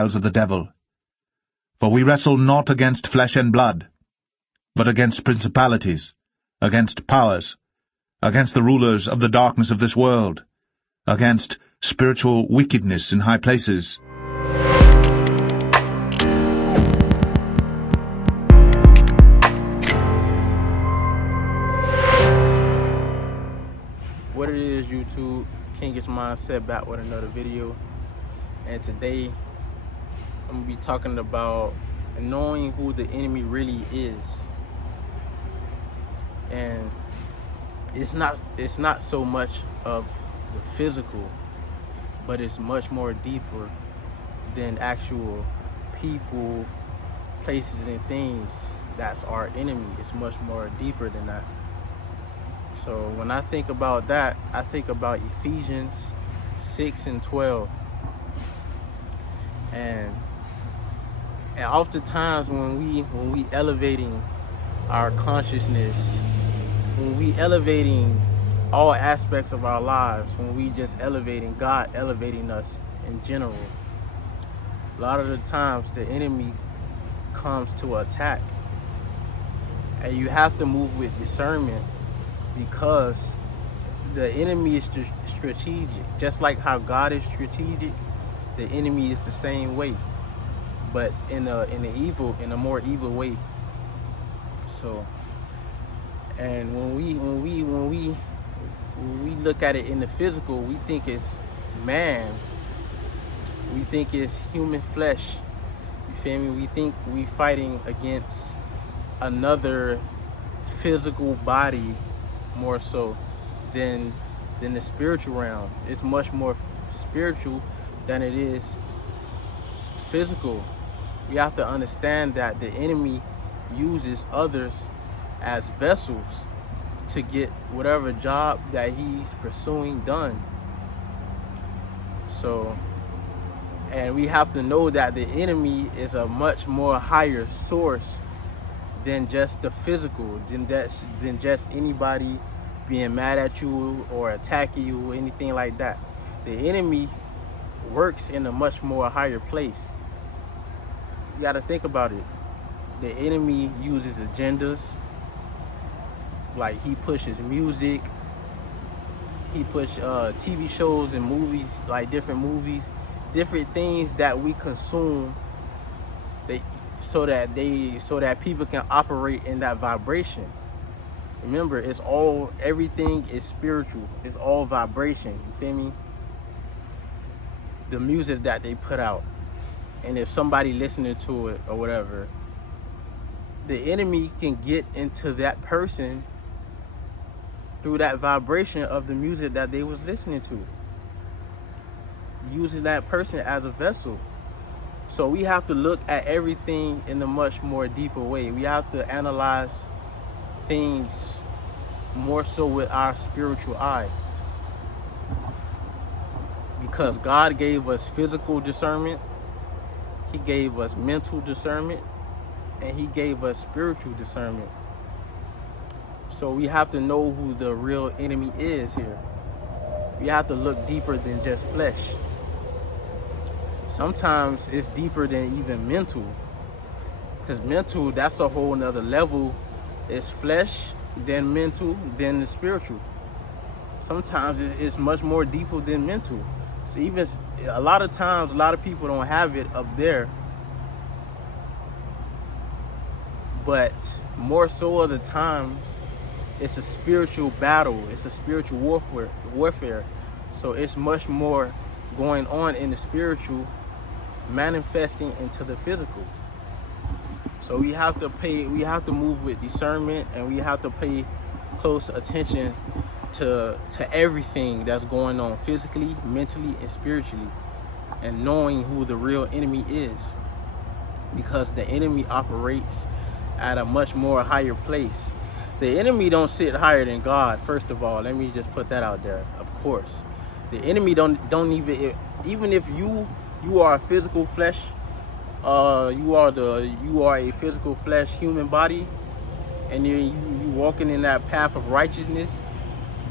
of the devil. For we wrestle not against flesh and blood, but against principalities, against powers, against the rulers of the darkness of this world, against spiritual wickedness in high places. What it is, YouTube, KingishMindset back with another video. And today I'm gonna be talking about knowing who the enemy really is. And it's not so much of the physical, but it's much more deeper than actual people, places, and things that's our enemy. It's much more deeper than that. So when I think about that, I think about Ephesians 6:12. And oftentimes when we elevating our consciousness, when we elevating all aspects of our lives, when we just elevating God, elevating us in general, a lot of the times the enemy comes to attack. And you have to move with discernment, because the enemy is strategic. Just like how God is strategic, the enemy is the same way, but in a more evil way. So, and when we look at it in the physical, we think it's man. We think it's human flesh. You feel me? We think we fighting against another physical body more so than the spiritual realm. It's much more spiritual than it is physical. We have to understand that the enemy uses others as vessels to get whatever job that he's pursuing done. So, and we have to know that the enemy is a much more higher source than just the physical, than just anybody being mad at you or attacking you or anything like that. The enemy works in a much more higher place. You got to think about it. The enemy uses agendas. Like, he pushes music, he pushes TV shows and movies, like different movies, different things that we consume, so that people can operate in that vibration. Remember, everything is spiritual. It's all vibration. You feel me? The music that they put out, and if somebody listening to it or whatever, the enemy can get into that person through that vibration of the music that they was listening to, using that person as a vessel. So we have to look at everything in a much more deeper way. We have to analyze things more so with our spiritual eye, because God gave us physical discernment, he gave us mental discernment, and he gave us spiritual discernment. So we have to know who the real enemy is here. We have to look deeper than just flesh. Sometimes it's deeper than even mental, because mental, that's a whole nother level. It's flesh, then mental, then the spiritual. Sometimes it's much more deeper than mental. So even a lot of times, a lot of people don't have it up there, but more so of the times, it's a spiritual battle. It's a spiritual warfare. So it's much more going on in the spiritual, manifesting into the physical. So we have to move with discernment, and we have to pay close attention to everything that's going on physically, mentally, and spiritually, and knowing who the real enemy is, because the enemy operates at a much more higher place. The enemy don't sit higher than God. First of all, let me just put that out there. Of course, the enemy don't even if you are a physical flesh, you are a physical flesh human body, and you walking in that path of righteousness,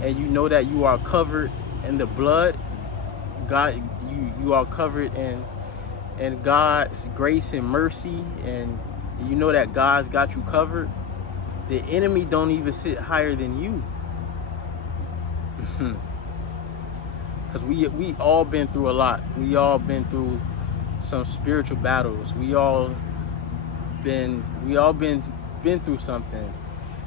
and you know that you are covered in the blood. God, you are covered and God's grace and mercy, and you know that God's got you covered, the enemy don't even sit higher than you. Because we all been through a lot. We all been through some spiritual battles. We all been through something.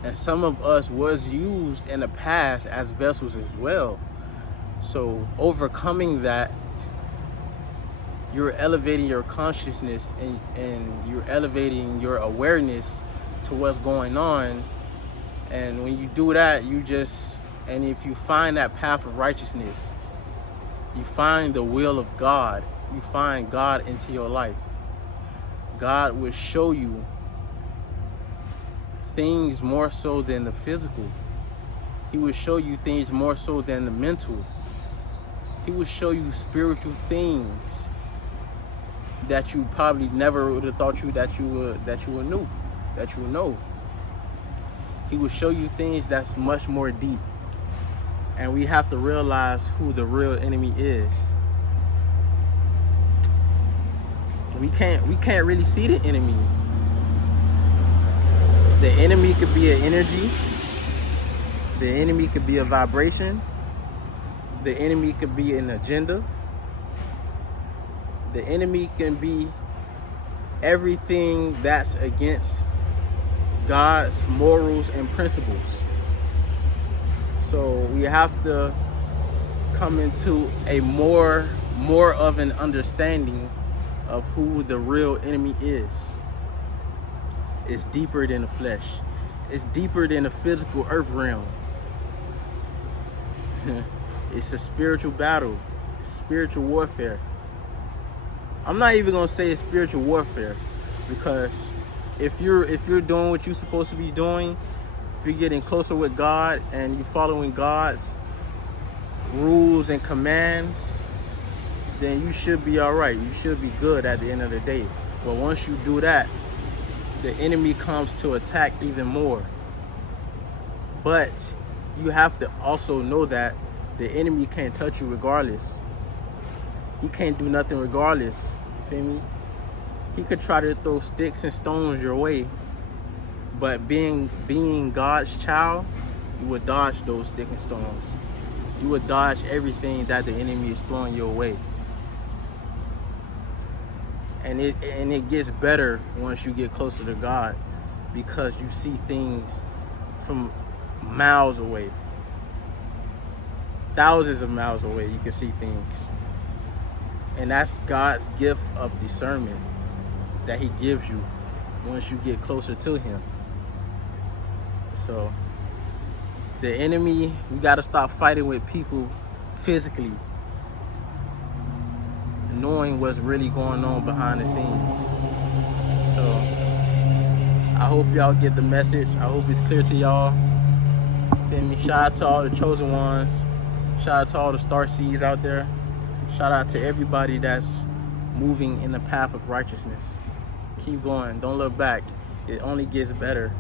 And some of us was used in the past as vessels as well. So overcoming that, you're elevating your consciousness, and you're elevating your awareness to what's going on. And when you do that, and if you find that path of righteousness, you find the will of God, you find God into your life. God will show you things more so than the physical. He will show you things more so than the mental. He will show you spiritual things that you probably never would have thought that you would know. He will show you things that's much more deep. And we have to realize who the real enemy is. We can't really see the enemy. The enemy could be an energy. The enemy could be a vibration. The enemy could be an agenda. The enemy can be everything that's against God's morals and principles. So we have to come into a more of an understanding of who the real enemy is. It's deeper than the flesh. It's deeper than the physical earth realm. It's a spiritual battle. It's spiritual warfare. I'm not even gonna say it's spiritual warfare, because if you're doing what you're supposed to be doing, if you're getting closer with God and you're following God's rules and commands, then you should be all right. You should be good at the end of the day. But once you do that, the enemy comes to attack even more. But you have to also know that the enemy can't touch you regardless. He can't do nothing regardless. You feel me? He could try to throw sticks and stones your way, but being God's child, you would dodge those sticks and stones. You would dodge everything that the enemy is throwing your way. And it gets better once you get closer to God, because you see things from miles away. Thousands of miles away, you can see things. And that's God's gift of discernment that he gives you once you get closer to him. So the enemy, we got to stop fighting with people physically, knowing what's really going on behind the scenes. So I hope y'all get the message. I hope it's clear to y'all. Feel me? Shout out to all the chosen ones. Shout out to all the star seeds out there. Shout out to everybody that's moving in the path of righteousness. Keep going. Don't look back. It only gets better.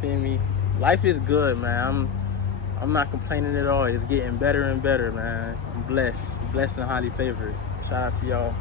Feel me? Life is good, man. I'm not complaining at all. It's getting better and better, man. I'm blessed and highly favored. Shout out to y'all.